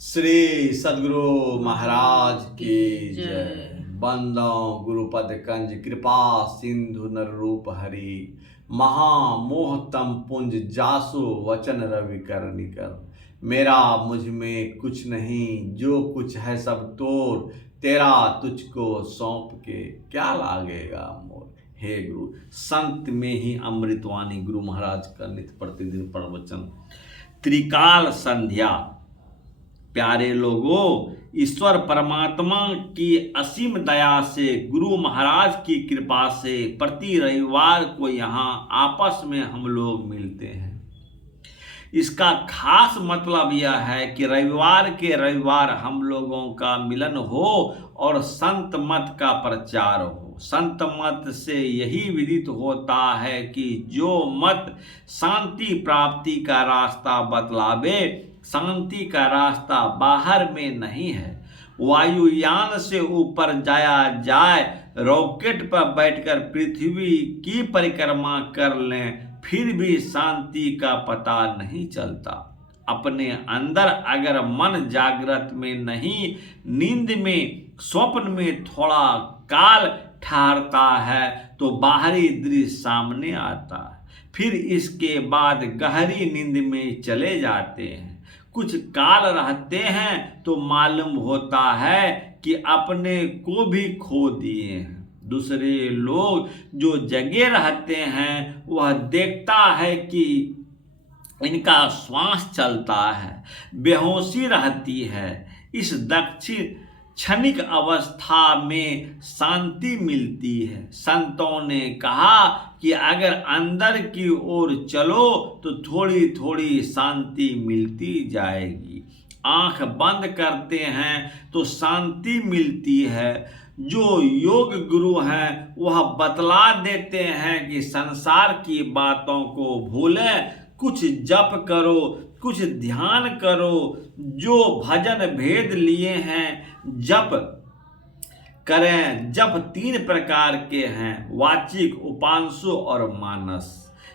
श्री सद्गुरु महाराज की जय। जय। बंदो गुरुपद कंज कृपा सिंधु नर रूप हरि महामोहतम पुंज जासु वचन रवि कर निकर। मेरा मुझ में कुछ नहीं, जो कुछ है सब तोर, तेरा तुझको सौंप के क्या लागेगा मोर। हे गुरु, संत में ही अमृतवाणी गुरु महाराज का नित्य प्रतिदिन प्रवचन। त्रिकाल संध्या। प्यारे लोगों, ईश्वर परमात्मा की असीम दया से, गुरु महाराज की कृपा से प्रति रविवार को यहाँ आपस में हम लोग मिलते हैं। इसका खास मतलब यह है कि रविवार के रविवार हम लोगों का मिलन हो और संत मत का प्रचार हो। संत मत से यही विदित होता है कि जो मत शांति प्राप्ति का रास्ता बतलावे, शांति का रास्ता बाहर में नहीं है। वायुयान से ऊपर जाया जाए, रॉकेट पर बैठकर पृथ्वी की परिक्रमा कर लें, फिर भी शांति का पता नहीं चलता। अपने अंदर अगर मन जागृत में नहीं, नींद में, स्वप्न में थोड़ा काल ठहरता है तो बाहरी दृश्य सामने आता है। फिर इसके बाद गहरी नींद में चले जाते हैं। कुछ काल रहते हैं तो मालूम होता है कि अपने को भी खो दिए हैं। दूसरे लोग जो जगे रहते हैं वह देखता है कि इनका श्वास चलता है, बेहोशी रहती है। इस दक्षिण क्षणिक अवस्था में शांति मिलती है। संतों ने कहा कि अगर अंदर की ओर चलो तो थोड़ी थोड़ी शांति मिलती जाएगी। आंख बंद करते हैं तो शांति मिलती है। जो योग गुरु हैं वह बतला देते हैं कि संसार की बातों को भूलें, कुछ जप करो, कुछ ध्यान करो। जो भजन भेद लिए हैं जप करें। जप 3 प्रकार के हैं, वाचिक, उपांशु और मानस।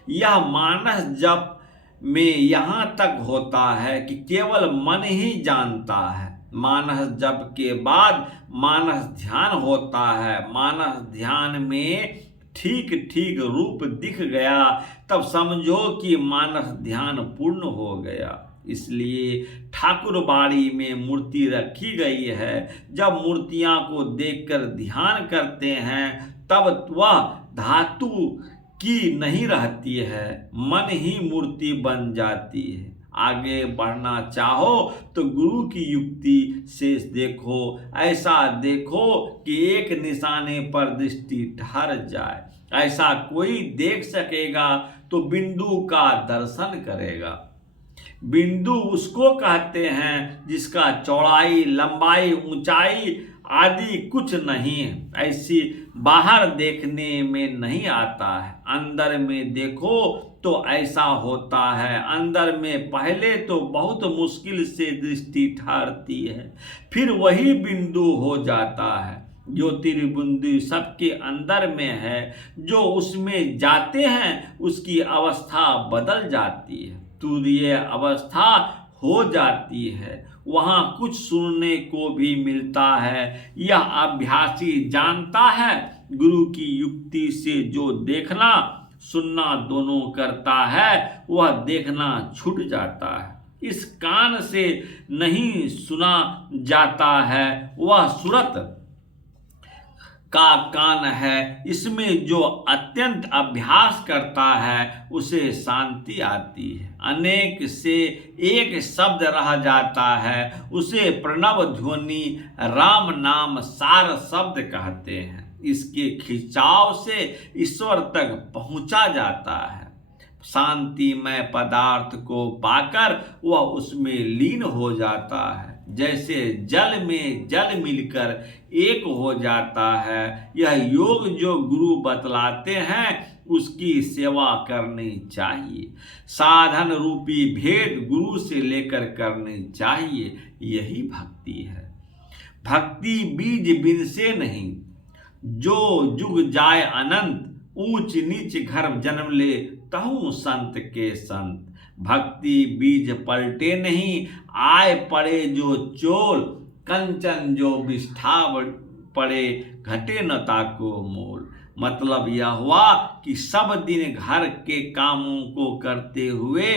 यह मानस जप में यहाँ तक होता है कि केवल मन ही जानता है। मानस जप के बाद मानस ध्यान होता है। मानस ध्यान में ठीक ठीक रूप दिख गया तब समझो कि मानस ध्यान पूर्ण हो गया। इसलिए ठाकुर बाड़ी में मूर्ति रखी गई है। जब मूर्तियां को देखकर ध्यान करते हैं तब वह धातु की नहीं रहती है, मन ही मूर्ति बन जाती है। आगे बढ़ना चाहो तो गुरु की युक्ति से देखो। ऐसा देखो कि एक निशाने पर दृष्टि ठहर जाए। ऐसा कोई देख सकेगा तो बिंदु का दर्शन करेगा। बिंदु उसको कहते हैं जिसका चौड़ाई, लंबाई, ऊंचाई आदि कुछ नहीं है। ऐसी बाहर देखने में नहीं आता है। अंदर में देखो तो ऐसा होता है। अंदर में पहले तो बहुत मुश्किल से दृष्टि ठहरती है, फिर वही बिंदु हो जाता है। ज्योतिर्बिंदु सबके अंदर में है। जो उसमें जाते हैं उसकी अवस्था बदल जाती है, तुरीय अवस्था हो जाती है। वहाँ कुछ सुनने को भी मिलता है। यह अभ्यासी जानता है। गुरु की युक्ति से जो देखना सुनना दोनों करता है वह देखना छूट जाता है। इस कान से नहीं सुना जाता है वह सूरत का कान है। इसमें जो अत्यंत अभ्यास करता है उसे शांति आती है। अनेक से एक शब्द रह जाता है, उसे प्रणव ध्वनि राम नाम सार शब्द कहते हैं। इसके खिंचाव से ईश्वर तक पहुंचा जाता है। शांतिमय पदार्थ को पाकर वह उसमें लीन हो जाता है। जैसे जल में जल मिलकर एक हो जाता है। यह योग जो गुरु बतलाते हैं उसकी सेवा करनी चाहिए। साधन रूपी भेद गुरु से लेकर करनी चाहिए। यही भक्ति है। भक्ति बीज बिन से नहीं, जो जुग जाए अनंत। ऊंच नीच घर जन्म ले, तहु संत के संत। भक्ति बीज पलटे नहीं, आए पड़े जो चोल, कंचन जो बिष्ठा पड़े, घटे न ताको मोल। मतलब यह हुआ कि सब दिन घर के कामों को करते हुए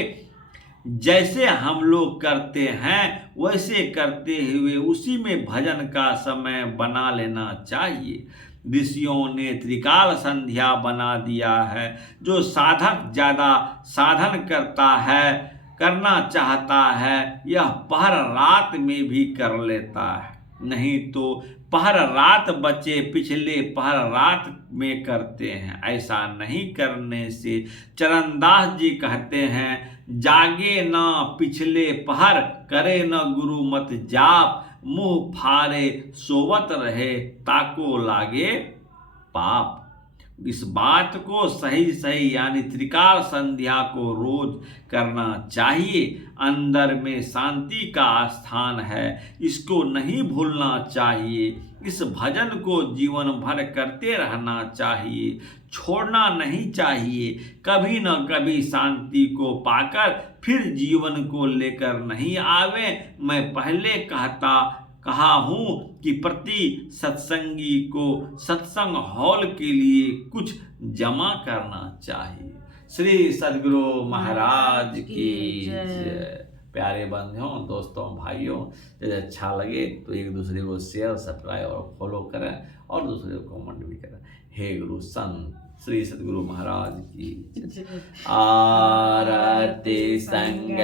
जैसे हम लोग करते हैं वैसे करते हुए उसी में भजन का समय बना लेना चाहिए। ऋषियों ने त्रिकाल संध्या बना दिया है। जो साधक ज्यादा साधन करना चाहता है यह पहर रात में भी कर लेता है, नहीं तो पहर रात बचे पिछले पहर रात में करते हैं। ऐसा नहीं करने से चरणदास जी कहते हैं, जागे न पिछले पहर, करे न गुरु मत जाप, मुंह फारे सोवत रहे, ताको लागे पाप। इस बात को सही यानी त्रिकाल संध्या को रोज करना चाहिए। अंदर में शांति का स्थान है, इसको नहीं भूलना चाहिए। इस भजन को जीवन भर करते रहना चाहिए, छोड़ना नहीं चाहिए। कभी न कभी शांति को पाकर फिर जीवन को लेकर नहीं आवे। मैं पहले कहा हूं कि प्रति सत्संगी को सत्संग हॉल के लिए कुछ जमा करना चाहिए। श्री सद्गुरु महाराज की जय। प्यारे बंधुओं, दोस्तों, भाइयों, यदि अच्छा लगे तो एक दूसरे को शेयर, सब्सक्राइब और फॉलो करें और दूसरे को कमेंट भी करें। हे गुरु संत श्री सद्गुरु महाराज की आरती संग